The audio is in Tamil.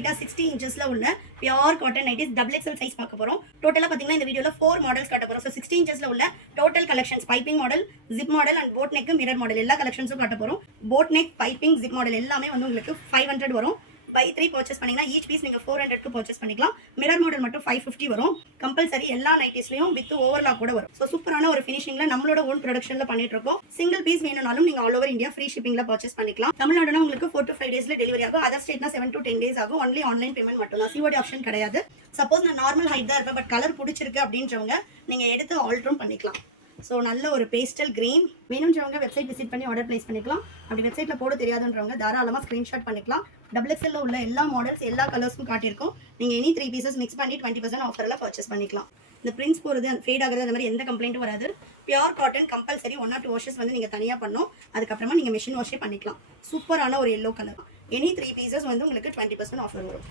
60 inchesல உள்ள pure cotton nighties double XL size பார்க்க போறோம். டோட்டலா பாத்தீங்கன்னா இந்த வீடியோல 4 மாடல்ஸ் காட்ட போறோம். 60 inchesல உள்ள total collections piping model, zip model and boat neck, mirror model எல்லா கலெக்ஷன்ஸும் காட்ட போறோம். Boat neck, piping, zip model எல்லாமே வந்து உங்களுக்கு 500 வரும். பை 3 பர்ச்சேஸ் பண்ணீங்கன்னா ஈச் பீஸ் நீங்க 400க்கு பர்ச்சேஸ் பண்ணிக்கலாம். மிரர் மாடல் மட்டும் 550 வரும். கம்பல்சரி எல்லா நைட்டிஸ்லயும் வித் ஓவர்லாக் கூட வரும். ஸோ சூப்பரான ஒரு ஃபினிஷிங்ல நம்மளோட ஓன் ப்ரொடக்ஷன்ல பண்ணிட்டு இருக்கோம். சிங்கிள் பீஸ் வேணும்னாலும் நீங்க ஆல் ஓவர் இந்தியா ஃப்ரீ ஷிப்பிங்ல பர்ச்சேஸ் பண்ணிக்கலாம். தமிழ்நாடுனா உங்களுக்கு 4 to 5 டேஸ்ல டெலிவரி ஆகும். அதர் ஸ்டேட்னா 7 to 10 days ஆகும். ஒன்லி ஆன்லைன் பேமெண்ட் மட்டும் தான். சிஓடி ஆப்ஷன் கிடையாது. சப்போஸ் நான் நார்மல் ஹைட் தான் இருப்பேன் பட் கலர் பிடிச்சிருக்கு அப்படின்றவங்க நீங்க எடுத்து ஆல்டரும் பண்ணிக்கலாம். ஸோ நல்ல ஒரு பேஸ்டல் கிரீன் வேணுன்றவங்க வெப்சைட் விசிட் பண்ணி ஆர்டர் பிளேஸ் பண்ணிக்கலாம். அப்படி வெப்சைட்டில் போட தெரியாதுன்றவங்க தாராளமாக ஸ்க்ரீன்ஷாட் பண்ணிக்கலாம். டபுள் எக்ஸ்எல்ல உள்ள எல்லா மாடல்ஸ் எல்லா கலர்ஸும் காட்டியிருக்கோம். நீங்கள் எனி 3 பீசஸ் மிக்ஸ் பண்ணி 20% ஆஃபரில் பர்ச்சேஸ் பண்ணிக்கலாம். இந்த பிரிண்ட்ஸ் போகிறது அந்த ஃபேட் ஆகுறது அந்த மாதிரி எந்த கம்ப்ளைண்ட்டும் வராது. Pure cotton compulsory 1 or 2 washes வந்து நீங்கள் தனியாக பண்ணணும். அதுக்கப்புறமா நீங்கள் மிஷின் வாஷே பண்ணிக்கலாம். சூப்பரான ஒரு எல்லோ கலர். எனி 3 பீசஸ் வந்து உங்களுக்கு 20% ஆஃபர் வரும்.